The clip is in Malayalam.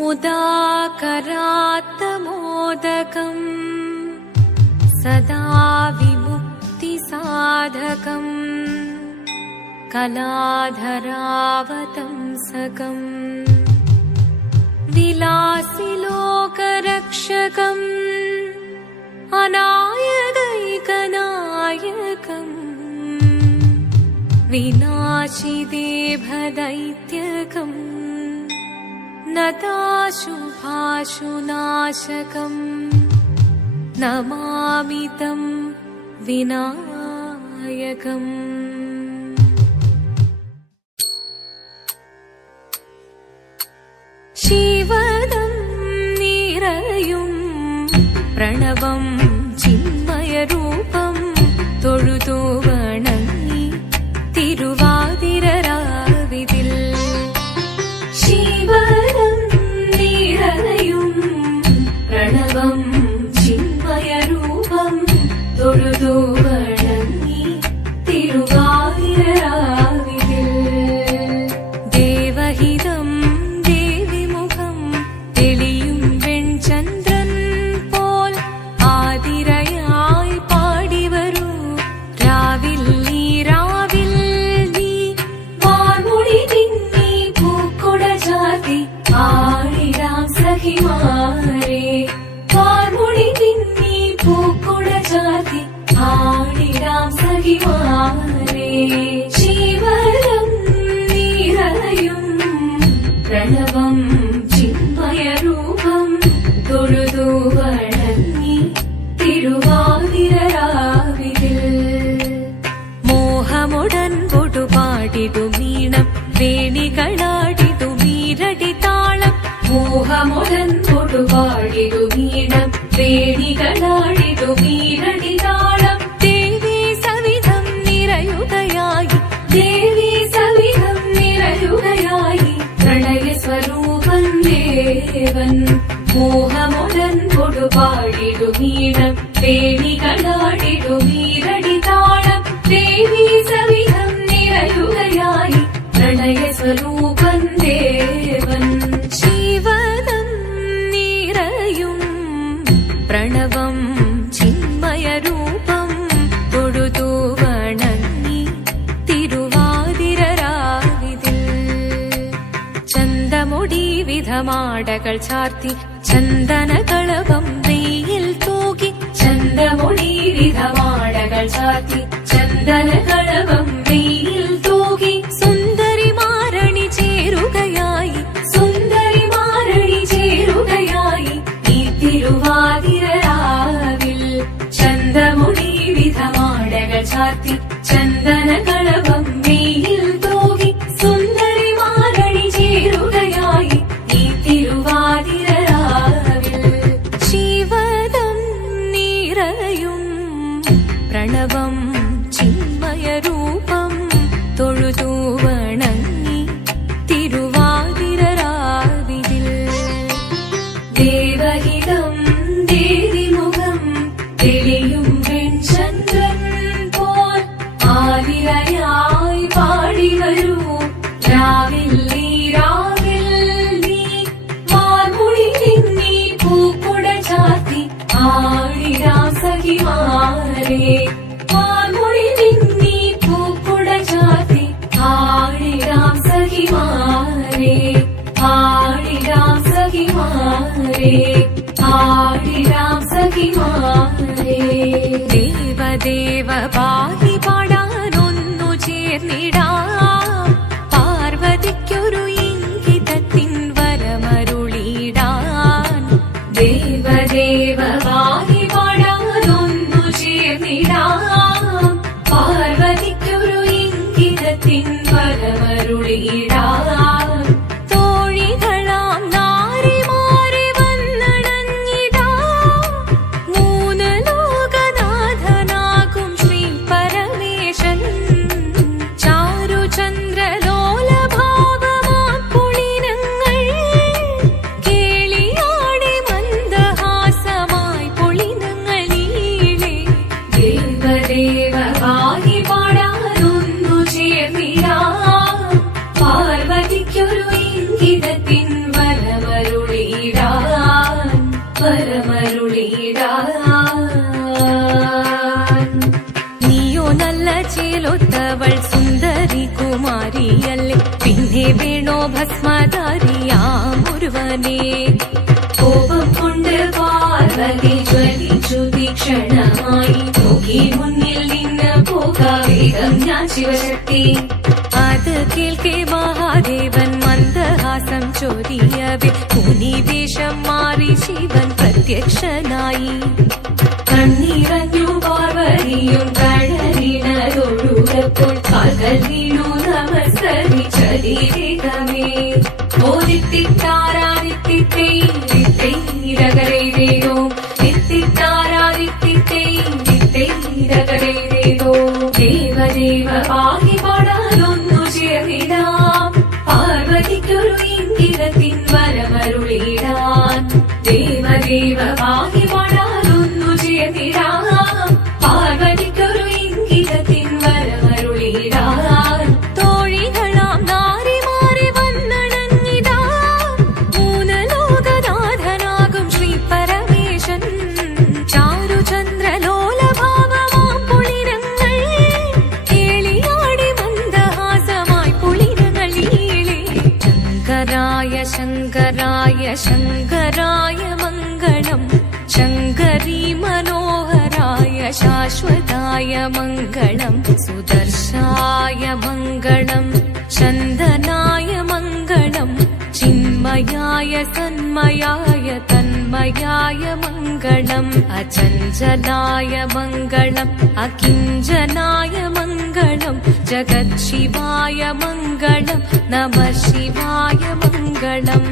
मुदाकरात्तमोदकम् सदा विमुक्तिसाधकम् कलाधरावतंसकम् विलासिलोकरक्षकम् अनायकैकनायकम् विनाशिदेभदैत्यकम् नताशुभाशुनाशकम् नमामि तं विनायकम्। शिवदं निरयुं प्रणवं चिन्मयरूपं തൊഴുതു വണങ്ങി തിരുവാതിരരാവിതിൽ ശിവദം നിറയും പ്രണവം ചിന്മയരൂപം തൊഴുതു വണങ്ങി തിരുവാതിരരാവിതിൽ ദേവഹിതം ദേവിമുഖം തെളിയും വെൺചന്ദ്രൻ പോൽ ആതിരയായി പാടിവരൂ രാവിൽ നീ രാവിൽ നീ വാർമുടി തിന്നി പൂക്കുട ചാർത്തി ആടിരാം സഖിമാരെ വാർമുടി തിന്നി പൂക്കുട ചാർത്തി ആടിരാം സഖിമാരെ ശിവദം നിറയും പ്രണവം ചിന്മയരൂപം തൊഴുതു വണങ്ങി തിരുവാതിരരാവിതിൽ മോഹമുടൻ പൊടുപാടിടുമീണം വേണികളാടിടുമീരടി താളം മോഹമുടൻ പൊടുപാടിടുമീണം വേണികളാടിടുമീരടി താളം ദേവി സവിധം നിറയുകയായി ദേവി സവിധം നിറയുകയായി പ്രണയസ്വരൂപൻ ദേവൻ മോഹമുടൻ കൊടുപാടിടുമീണം വേണികളാടിടുമീരടി താളം ദേവി സവിധം നിറയുകയായി പ്രണയസ്വരൂപൻ ദേവൻ ശിവദം നിറയും പ്രണവം ചിന്മയരൂപം തൊഴുതു വണങ്ങി തിരുവാതിരരാവിതിൽ ചന്തമുടി വിധമാടകൾ ചാർത്തി ചന്ദനകളഭം വെയിൽ തൂകി ചന്തമുടി വിധമാടകൾ ചാർത്തി ചന്ദനകളഭം വെയിൽ തൂകി സുന്ദരിമാരണി ചേരുകയായി സുന്ദരിമാരണി ചേരുകയായി ഈ തിരുവാതിരരാവിൽ ചന്തമുടി വിധമാടകൾ ചാർത്തി ചന്ദനകളഭം വെയിൽ തൂകി സുന്ദരിമാരണി ചേരുകയായി ഈ തിരുവാതിരരാവിൽ ശിവദം നിറയും പ്രണവം ചിന്മയരൂപം തൊഴുതു വണങ്ങി തിരുവാതിരരാവിതിൽ ദേവഹിതം ദേവിമുഖം തെളിയും വെൺചന്ദ്രൻ പോൽ ആതിരയായി പാടിവരൂ രാവിൽ നീ രാവിൽ നീ വാർമുടി തിന്നി പൂക്കുട ചാർത്തി ആടിരാം സഖിമാരെ വാർമുടി തിന്നി പൂക്കുട ചാർത്തി ആടിരാം സഖിമാരെ ആടിരാം സഖിമാരെ ആടിരാം സഖിമാരെ ദേവദേവ പാഹി പാടാനൊന്നു ചേർന്നിടാം പാർവതിക്കൊരു ഇംഗിതത്തിൻ വരമരുളിടാൻ ദേവദേവ പാഹി പാടാനൊന്നു ചേർന്നിടാം പാർവതിക്കൊരു ഇംഗിതത്തിൻ വരമരുളിടാൻ തോഴികളാം നാരിമാരെ വന്നണഞ്ഞിടാം മൂന്ന് ലോകനാഥനാകും ശ്രീ പരമേശൻ ചാരു ഭസ്മധാരിയാമൊരുവനെ കോപം കൊണ്ട് പാർവതി ജ്വലിച്ചു തീക്ഷണമായി നോക്കി മുന്നിൽ നിന്ന് പോകാവേഗം ഞാൻ ശിവശക്തി അത് കേൾക്കെ മഹാദേവൻ മന്ദഹാസം ചൊരിയവേ മുനിവേഷം മാറി ശിവൻ പ്രത്യക്ഷനായി കണ്ണീറഞ്ഞു പാർവതിയും കഴലിനതൊഴുകപ്പോൾ കാൽകൾ വീണു നമസ്കരിച്ചതിവേഗമേ ഓദിത്തിത്താരാദിത്തിത്തൈരകരൈരേതോ ദിത്തിത്താരാദിത്തിത്തൈരകരൈരേതോ ദേവദേവ പാഹി പാടാനൊന്നു ചേർന്നിടാം പാർവതിക്കൊരു ഇംഗിതത്തിൻ വരമരുളിടാൻ ദേവദേവ പാഹി പാടാനൊന്നു ചേർന്നിടാം പാർവതിക്കൊരു ഇംഗിതത്തിൻ വരമരുളിടാൻ തോഴികളാം നാരിമാരെ വന്നണഞ്ഞിതാ മൂലലോകനാഥനാകും ശ്രീ പരമേശൻ ചാരുചന്ദ്രലോലഭാവമാം പുളിരങ്ങൾ കേളിയാടി മന്ദഹാസമായി പുളിരങ്ങൾ ഈളെ ശങ്കരായ ശങ്കരായ ശങ്കരായ മംഗളം ശങ്കരീ മനോഹരായ ശാശ്വതായ മംഗളം സുദർശായ മംഗളം ചന്ദനായ മംഗളം ചിന്മയായ സന്മയായ തന്മയായ മംഗളം അചഞ്ചലായ മംഗളം അകിഞ്ചനായ മംഗളം ജഗത് ശിവായ മംഗളം നമഃ ശിവായ മംഗളം